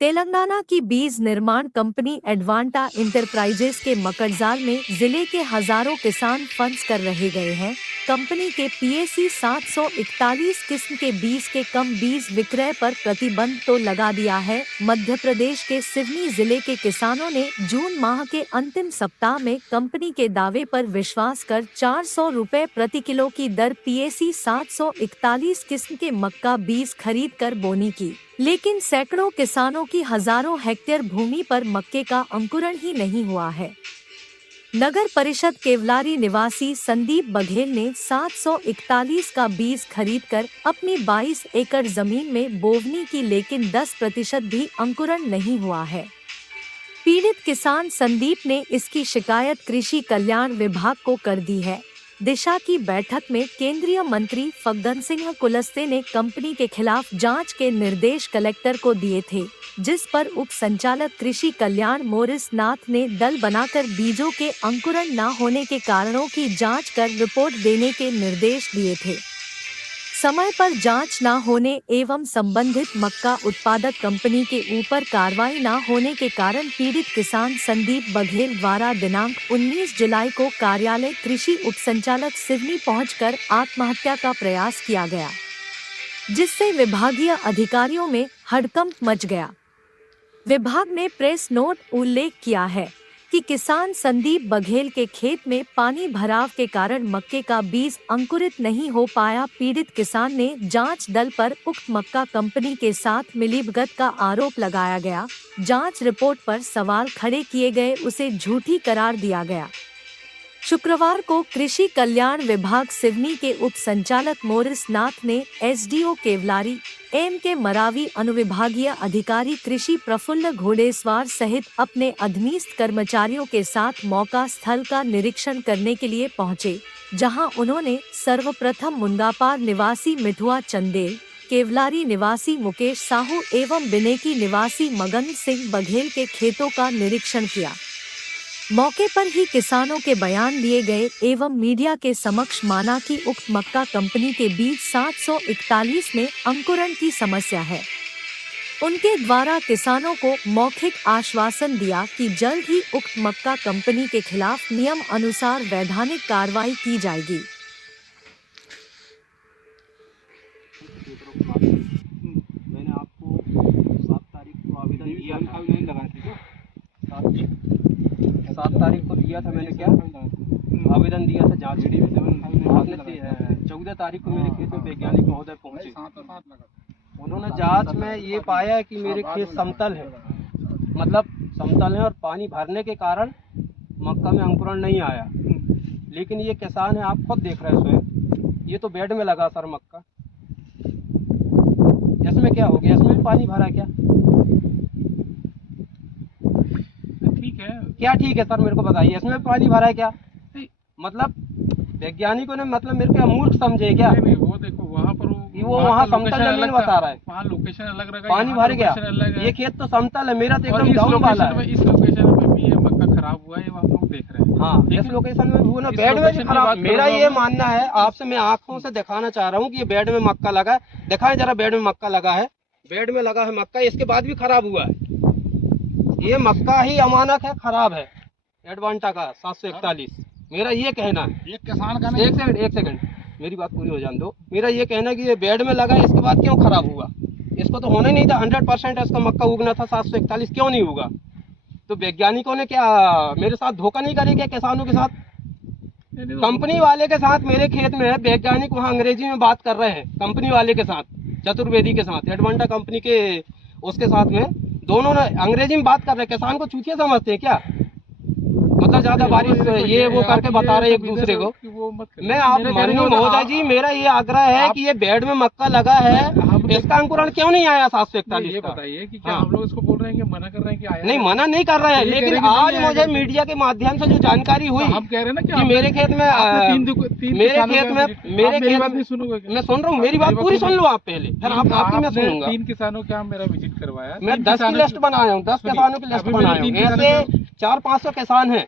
तेलंगाना की बीज निर्माण कंपनी एडवांटा इंटरप्राइजेज के मकड़जाल में जिले के हजारों किसान फंस कर रह गए हैं। कंपनी के पीएसी 741 किस्म के बीज के कम बीज विक्रय पर प्रतिबंध तो लगा दिया है। मध्य प्रदेश के सिवनी जिले के किसानों ने जून माह के अंतिम सप्ताह में कंपनी के दावे पर विश्वास कर 400 रुपए प्रति किलो की दर पीएसी 741 किस्म के मक्का बीज खरीद कर बोनी की, लेकिन सैकड़ों किसानों की हजारों हेक्टेयर भूमि पर मक्के का अंकुरण ही नहीं हुआ है। नगर परिषद केवलारी निवासी संदीप बघेल ने 741 का बीज खरीदकर अपनी 22 एकड़ जमीन में बोवनी की, लेकिन 10% भी अंकुरण नहीं हुआ है। पीड़ित किसान संदीप ने इसकी शिकायत कृषि कल्याण विभाग को कर दी है। दिशा की बैठक में केंद्रीय मंत्री फग्गन सिंह कुलस्ते ने कंपनी के खिलाफ जांच के निर्देश कलेक्टर को दिए थे, जिस पर उप संचालक कृषि कल्याण मोरिस नाथ ने दल बनाकर बीजों के अंकुरण न होने के कारणों की जांच कर रिपोर्ट देने के निर्देश दिए थे। समय पर जांच न होने एवं संबंधित मक्का उत्पादक कंपनी के ऊपर कार्रवाई न होने के कारण पीड़ित किसान संदीप बघेल द्वारा दिनांक 19 जुलाई को कार्यालय कृषि उप संचालक सिवनी पहुंचकर आत्महत्या का प्रयास किया गया, जिससे विभागीय अधिकारियों में हड़कंप मच गया। विभाग ने प्रेस नोट उल्लेख किया है कि किसान संदीप बघेल के खेत में पानी भराव के कारण मक्के का बीज अंकुरित नहीं हो पाया। पीड़ित किसान ने जांच दल पर उक्त मक्का कंपनी के साथ मिलीभगत का आरोप लगाया गया। जांच रिपोर्ट पर सवाल खड़े किए गए, उसे झूठी करार दिया गया। शुक्रवार को कृषि कल्याण विभाग सिवनी के उप संचालक मोरिस नाथ ने एसडीओ केवलारी के मरावी, अनुविभागीय अधिकारी कृषि प्रफुल्ल घोड़ेसवार सहित अपने अधीनस्थ कर्मचारियों के साथ मौका स्थल का निरीक्षण करने के लिए पहुंचे, जहां उन्होंने सर्वप्रथम मुंगापार निवासी मिठुआ चंदेल, केवलारी निवासी मुकेश साहू एवं बिनेकी निवासी मगन सिंह बघेल के खेतों का निरीक्षण किया। मौके पर ही किसानों के बयान लिए गए एवं मीडिया के समक्ष माना कि उक्त मक्का कंपनी के बीज 741 में अंकुरण की समस्या है। उनके द्वारा किसानों को मौखिक आश्वासन दिया कि जल्द ही उक्त मक्का कंपनी के खिलाफ नियम अनुसार वैधानिक कार्रवाई की जाएगी। मैंने आपको 7 तारीख को आवेदन दिया था, 7 तारीख को दिया था। मैंने क्या आवेदन दिया था जांच के लिए। 14 तारीख को मेरे खेत में वैज्ञानिक महोदय पहुंचे। उन्होंने जांच में ये पाया कि मेरे खेत समतल है, मतलब समतल है और पानी भरने के कारण मक्का में अंकुरण नहीं आया। लेकिन ये किसान है, आप खुद देख रहे हैं स्वयं, ये तो बेड में लगा सर मक्का। इसमें क्या हो गया? इसमें भी पानी भरा क्या? ठीक है, क्या ठीक है सर, मेरे को बताइए, इसमें पानी भरा है क्या? मतलब वैज्ञानिकों ने मतलब मेरे को मूर्ख समझे क्या? नहीं, वो देखो वहाँ पर वो वहाँ समतल जमीन बता रहा है, वहाँ लोकेशन अलग रखा, पानी भर गया। ये खेत तो समतल है, मेरा तो एकदम डाउन वाला है। इस लोकेशन में भी ये मक्का खराब हुआ है, आप लोग देख रहे हैं। हाँ, इस लोकेशन में वो ना बेड में भी खराब। मेरा ये मानना है, आपसे मैं आंखों से दिखाना चाह रहा हूँ कि ये बेड में मक्का लगा है। दिखाएं जरा, बेड में मक्का लगा है, बेड में लगा है मक्का, इसके बाद भी खराब हुआ है। ये मक्का ही अमानक है, खराब है एडवांटा का 741। मेरा ये कहना है। एक किसान का एक सेकंड मेरी बात पूरी हो जाने दो। मेरा ये कहना है कि ये बेड में लगा है, इसके बाद क्यों खराब हुआ? इसको तो होना ही नहीं था। 100% इसका मक्का उगना था, 741 क्यों नहीं हुआ? तो वैज्ञानिकों ने क्या मेरे साथ धोखा नहीं करे क्या? किसानों के साथ, कंपनी वाले के साथ मेरे खेत में वैज्ञानिक वहाँ अंग्रेजी में बात कर रहे हैं, कंपनी वाले के साथ, चतुर्वेदी के साथ, एडवांटा कंपनी के उसके साथ में दोनों ने अंग्रेजी में बात कर रहे हैं। किसान को चूतिया समझते हैं क्या? मतलब ज्यादा बारिश ये वो करके बता रहे एक दूसरे को। मैं आप माननीय महोदय जी, मेरा ये आग्रह है कि ये बेड में मक्का लगा है, इसका अंकुरण क्यों नहीं आया 741? ये बताइए कि क्या हम लोग इसको बोल रहे हैं कि मना कर रहे हैं कि आया? नहीं, मना नहीं कर रहे हैं, लेकिन आज मुझे मीडिया के माध्यम से जो जानकारी हुई, हम कह रहे हैं ना कि मेरे खेत में मैं सुन रहा हूँ, मेरी बात पूरी सुन लो आप पहले, फिर आपकी मैं सुनूंगा। 3 किसानों का मेरा विजिट करवाया, मैं 10 की लिस्ट बनाया हूँ, 10 किसानों की लिस्ट बनाया हूँ। ऐसे 400-500 किसान हैं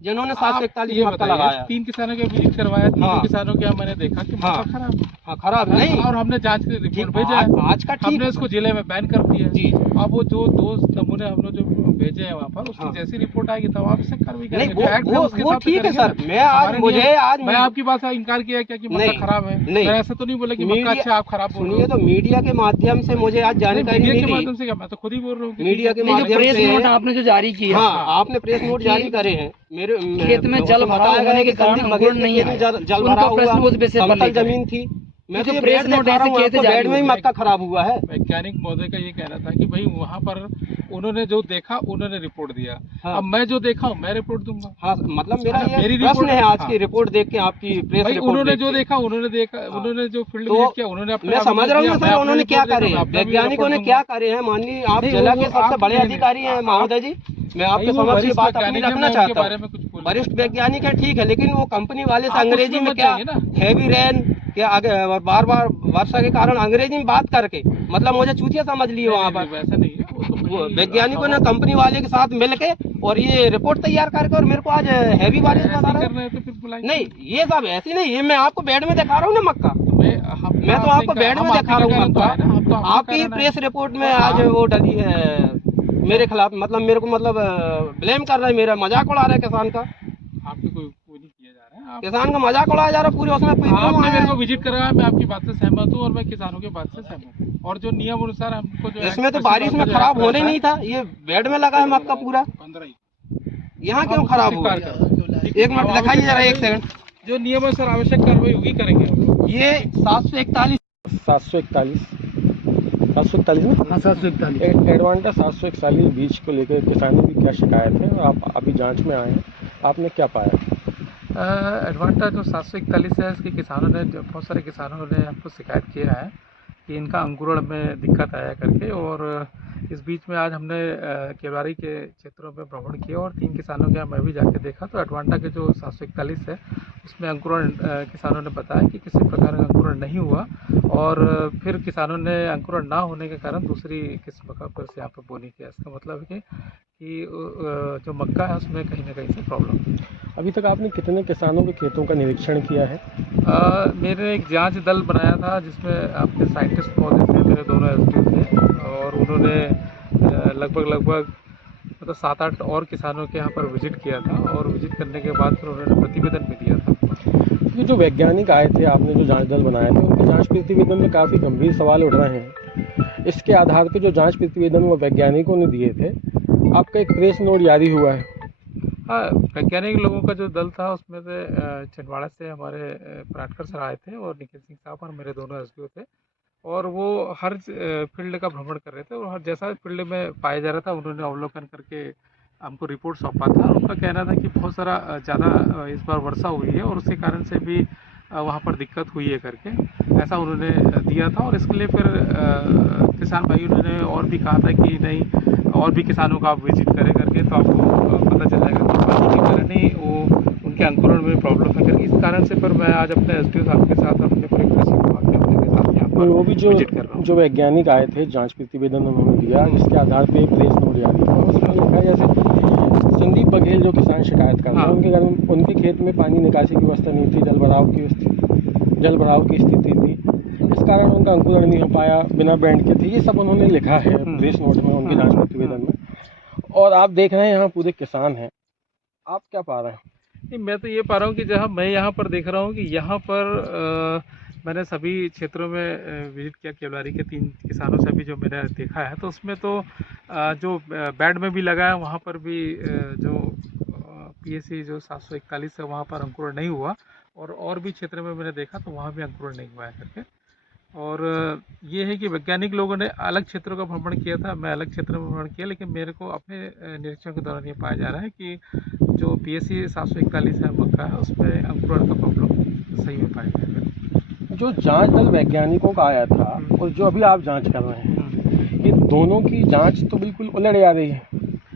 जिन्होंने आप 741 ये मक्का बताइए, लगाया। 3 किसानों के विजिट करवाया, तीनों हाँ। किसानों के यहाँ मैंने देखा कि हाँ। मक्का खराब है। हाँ खराब है नहीं, और हमने जांच की रिपोर्ट ठीक, भेजा है, आज का ठीक हमने है उसको जिले में बैन कर दिया है। जी। अब वो जो 2 नमूने हमने जो भेजे हैं वहाँ पर, उसकी हाँ। जैसी रिपोर्ट आएगी तब आप इससे कार्रवाई नहीं करेंगे। जो एक्ट है उसके वो हिसाब से ठीक है करेंगे सर, ना। मैं आज हमारे मुझे लिए- आज मैं आपकी बात का इनकार किया क्या कि मक्का नहीं, खराब है? नहीं। मैं ऐसा तो नहीं बोला कि मक्का मीडिया- अच्छा आप खराब बोल रहे सुनिए हो। तो मीडिया के माध्यम से मुझे आज जानकारी मीडिया के मिली। माध्यम से क्या, मैं तो खुद ही बोल रहा हूँ कि मीडिया के नहीं, जो माध्यम प्रेस से नोट आपने जो जारी किया, हाँ आपने प्रेस नोट जारी करे हैं। मेरे खेत में जल भराव होने के कारण अंकुरण नहीं आया। जल उनका भरा प्रश्न हुआ उस बेसिस पर समतल लेकर जमीन थी। मैं जो तो ये प्रेस बेड नोट दिखा रहा हूँ ऐसे खेत आपको, जारी बेड में ही हुए। मक्का खराब हुआ है। वैज्ञानिक महोदय का ये कहना था कि भाई वहाँ पर उन्होंने जो देखा उन्होंने रिपोर्ट दिया। हाँ। अब मैं जो देखा हूँ मैं रिपोर्ट दूंगा। हाँ मतलब मेरा अच्छा, ये मेरी प्रश्न रिपोर्ट- है आज हाँ। की रिपोर्ट देख के, आपकी प्रेस भाई रिपोर्ट उन्होंने देख जो के। देखा उन्होंने देखा, हाँ। उन्होंने जो फील्ड तो विजिट किया उन्होंने अपने मैं समझ रहा हूँ सर उन्होंने क्या करे हैं, वैज्ञानिकों ने क्या करे हैं। माननीय आप नहीं, जिला वो के सबसे आप बड़े नहीं- अधिकारी हैं महोदय जी, मैं आपके नहीं, वो समक्ष ये वरिष्ठ बात अपनी वैज्ञानिक हैं, रखना मैं चाहता उनके बारे हूँ। में कुछ बोल- वरिष्ठ वैज्ञानिक है ठीक है, लेकिन वो कंपनी वाले से आप अंग्रेजी उसमें में मत क्या जाइए ना। हैवी रेन क्या आगे बार बार वर्षा के कारण अंग्रेजी में बात करके मतलब मुझे चूतिया समझ लिए वहाँ पर। वैसा नहीं है, वो तो वो भाई- वैज्ञानिकों ने कंपनी वाले के साथ मिल के और ये रिपोर्ट तैयार करके और मेरे को आज हैवी बारिश ऐसे बता ही रहा कर है। रहे हैं तो फिर बुलाइए। नहीं ये सब ऐसी नहीं, ये मैं आपको बेड में दिखा रहा हूँ ना मक्का, मैं तो आपको बेड में दिखा रहा हूँ मक्का। आपकी प्रेस रिपोर्ट में आज वो डली है मेरे खिलाफ, मतलब मेरे को मतलब ब्लेम कर रहा है, मेरा मजाक उड़ा रहा है किसान का। आपको कोई नहीं किया जा रहा है। आप किसान का मजाक उड़ाया जा रहा है पूरी, उसमें कोई क्यों आपने आया मेरे है? को विजिट कराया, मैं आपकी बात से सहमत हूँ और मैं किसानों की बात से सहमत हूँ। और जो नियम अनुसार हमको जो इसमें तो बारिश में खराब होने नहीं था, ये बेड में लगा है मक्का पूरा, 15 ही यहाँ क्यों खराब हुआ? एक मिनट दिखाइए जरा, एक सेकंड। जो नियम है सर आवश्यक कार्रवाई होगी करेंगे हम लोग। ये 741 741 ना हाँ 741 एडवांटा 741 बीज को लेकर किसानों की क्या शिकायत है और आप अभी जांच में आए हैं, आपने क्या पाया? एडवांटा जो 741 है इसके किसानों ने बहुत सारे किसानों ने हमको शिकायत किया है कि इनका अंकुरण में दिक्कत आया करके। और इस बीच में आज हमने केवलारी के क्षेत्रों में भ्रमण किया और 3 किसानों के यहाँ मैं भी जाके देखा तो एडवांटा के जो 741 है उसमें अंकुरण किसानों ने बताया कि किसी प्रकार का अंकुरण नहीं हुआ। और फिर किसानों ने अंकुरण ना होने के कारण दूसरी किस्म का फिर से यहाँ पर बोनी किया। इसका मतलब है कि जो मक्का है उसमें कहीं ना कहीं से प्रॉब्लम है। अभी तक आपने कितने किसानों के खेतों का निरीक्षण किया है? मेरे एक जांच दल बनाया था जिसमें अपने साइंटिस्ट मौजूद थे, मेरे दोनों एसडीओ थे और उन्होंने लगभग मतलब 7-8 और किसानों के यहाँ पर विजिट किया था और विजिट करने के बाद फिर उन्होंने प्रतिवेदन भी दिया था। ये जो वैज्ञानिक आए थे, आपने जो जांच दल बनाए थे, उनके जांच प्रतिवेदन में काफ़ी गंभीर सवाल उठ रहे हैं। इसके आधार पर जो जांच प्रतिवेदन वो वैज्ञानिकों ने दिए थे, आपका एक प्रेस नोट जारी हुआ है। हाँ, वैज्ञानिक लोगों का जो दल था उसमें से छिंदवाड़ा से हमारे पराटकर सर आए थे और निखिल सिंह साहब और मेरे दोनों एसडीओ थे और वो हर फील्ड का भ्रमण कर रहे थे और हर जैसा फील्ड में पाया जा रहा था उन्होंने अवलोकन करके हमको रिपोर्ट सौंपा था। और उनका कहना था कि बहुत सारा ज़्यादा इस बार वर्षा हुई है और उसके कारण से भी वहाँ पर दिक्कत हुई है करके ऐसा उन्होंने दिया था। और इसके लिए फिर किसान भाइयों ने और भी कहा था कि नहीं और भी किसानों का आप विजिट करें करके तो आपको पता चल जाएगा कि पानी के कारण ही वो उनके अंकुरण में प्रॉब्लम है करके। इस कारण से फिर मैं आज अपने एसडीओ साहब के साथ अपने पूरे कृषि विभाग के अपने के साथ यहाँ पर वो भी विजिट कर रहा हूँ। जो वैज्ञानिक आए थे, जांच प्रतिवेदन उन्होंने दिया जिसके आधार पर एक प्रेस नोट जारी हुआ, उसमें लिखा है जैसे संदीप बघेल जो किसान शिकायत कर रहे हैं, हाँ। उनके घर में उनके खेत में पानी निकासी की व्यवस्था नहीं थी, जल भराव की स्थिति थी, इस कारण उनका अंकुरण नहीं हो पाया, बिना बैंड के थे। ये सब उन्होंने लिखा है प्रेस नोट में, उनके जांच प्रतिवेदन में। और आप देख रहे हैं यहाँ पूरे किसान हैं, आप क्या पा रहे हैं? नहीं, मैं तो ये पा रहा हूँ कि जहाँ मैं यहाँ पर देख रहा हूँ कि यहाँ पर मैंने सभी क्षेत्रों में विजिट किया, केवलारी के 3 किसानों से भी जो मैंने देखा है तो उसमें तो जो बेड में भी लगा है वहाँ पर भी जो पीएसी जो 741 है वहाँ पर अंकुरण नहीं हुआ। और भी क्षेत्र में मैंने देखा तो वहाँ भी अंकुरण नहीं हुआ है करके। और ये है कि वैज्ञानिक लोगों ने अलग क्षेत्रों का भ्रमण किया था, मैं अलग क्षेत्र में भ्रमण किया, लेकिन मेरे को अपने निरीक्षण के दौरान ये पाया जा रहा है कि जो पीएसी 741 है मक्का है उसमें अंकुरण का प्रॉब्लम सही में पाया गया है। जो जांच दल वैज्ञानिकों का आया था और जो अभी आप जांच कर रहे हैं, ये दोनों की जांच तो बिल्कुल उलट जा रही है।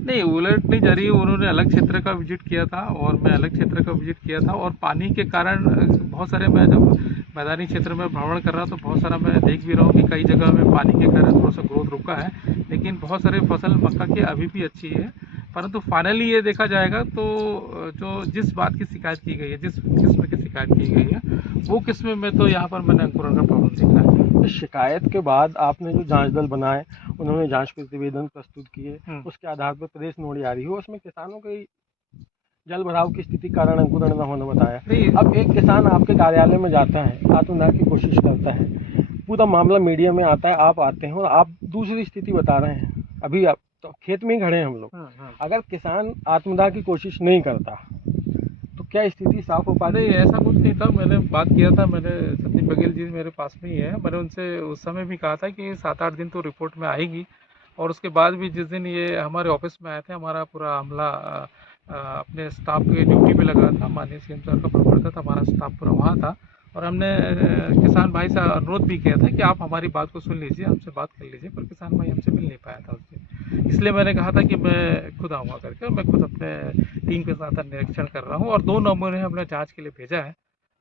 नहीं, उलट नहीं जा रही है। उन्होंने अलग क्षेत्र का विजिट किया था और मैं अलग क्षेत्र का विजिट किया था और पानी के कारण बहुत सारे, मैं जब मैदानी क्षेत्र में भ्रमण कर रहा तो बहुत सारा मैं देख भी रहा हूँ कि कई जगह में पानी के कारण थोड़ा सा ग्रोथ रुका है, लेकिन बहुत सारे फसल मक्का की अभी भी अच्छी है। परंतु फाइनली ये देखा जाएगा तो जो जिस बात की शिकायत की गई है, जिस किस्म की शिकायत की गई है, वो किस्म में तो यहाँ पर मैंने अंकुरण का प्रॉब्लम देखा है। इस शिकायत के बाद आपने जो जांच दल बनाए, उन्होंने जांच प्रतिवेदन प्रस्तुत किए, उसके आधार पर प्रदेश नोटियारी हुई, उसमें किसानों के जल भराव की स्थिति के कारण अंकुरण न होने बताया। नहीं, अब एक किसान आपके कार्यालय में जाता है, आत्मदाह की कोशिश करता है, पूरा मामला मीडिया में आता है, आप आते हैं और आप दूसरी स्थिति बता रहे हैं। अभी आप तो खेत में ही खड़े हैं हम लोग। अगर किसान आत्मदाह की कोशिश नहीं करता तो क्या स्थिति साफ हो पाती? नहीं, ऐसा कुछ नहीं था। मैंने बात किया था, मैंने सचिन बघेल जी मेरे पास में ही है, मैंने उनसे उस समय भी कहा था कि 7-8 दिन तो रिपोर्ट में आएगी। और उसके बाद भी जिस दिन ये हमारे ऑफिस में आए थे, हमारा पूरा अमला अपने स्टाफ के ड्यूटी पे लगा था, माननीय सीएम सर का भ्रमण था, हमारा स्टाफ पूरा वहाँ था। और हमने किसान भाई से अनुरोध भी किया था कि आप हमारी बात को सुन लीजिए, हमसे बात कर लीजिए, पर किसान भाई हमसे मिल नहीं पाया था उस दिन। इसलिए मैंने कहा था कि मैं खुद आऊँगा करके, और मैं खुद अपने टीम के साथ निरीक्षण कर रहा हूँ। और 2 नमूने हमने जाँच के लिए भेजा है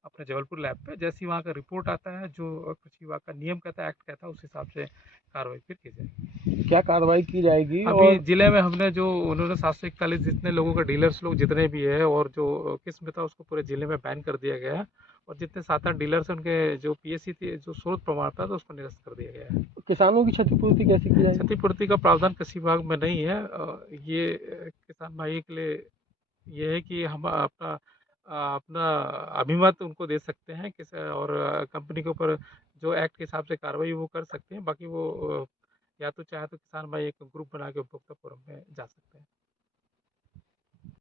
अपने जबलपुर लैब पे। जैसे ही वहाँ का रिपोर्ट आता है, जो कृषि विभाग का नियम कहता है, एक्ट कहता है, उस हिसाब से कार्रवाई फिर की जाएगी। क्या कार्रवाई की जाएगी? अभी और जिले में हमने जो उन्होंने 741 जितने लोगों के डीलर्स लोग जितने भी है, और जो किस्म था उसको पूरे जिले में बैन कर दिया गया है। और जितने 7-8 डीलर्स हैं उनके जो पीएसी थी, जो स्रोत प्रमाण था, तो उसको निरस्त कर दिया गया है। किसानों की क्षतिपूर्ति कैसे की जाएगी? क्षतिपूर्ति का प्रावधान कृषि विभाग में नहीं है। ये किसान भाई के लिए ये है कि हम अपना अभिमत उनको दे सकते हैं किस, और कंपनी के ऊपर जो एक्ट के हिसाब से कार्रवाई वो कर सकते हैं। बाकी वो या तो चाहे तो किसान भाई एक ग्रुप बना के उपभोक्ता फोरम में जा सकते हैं।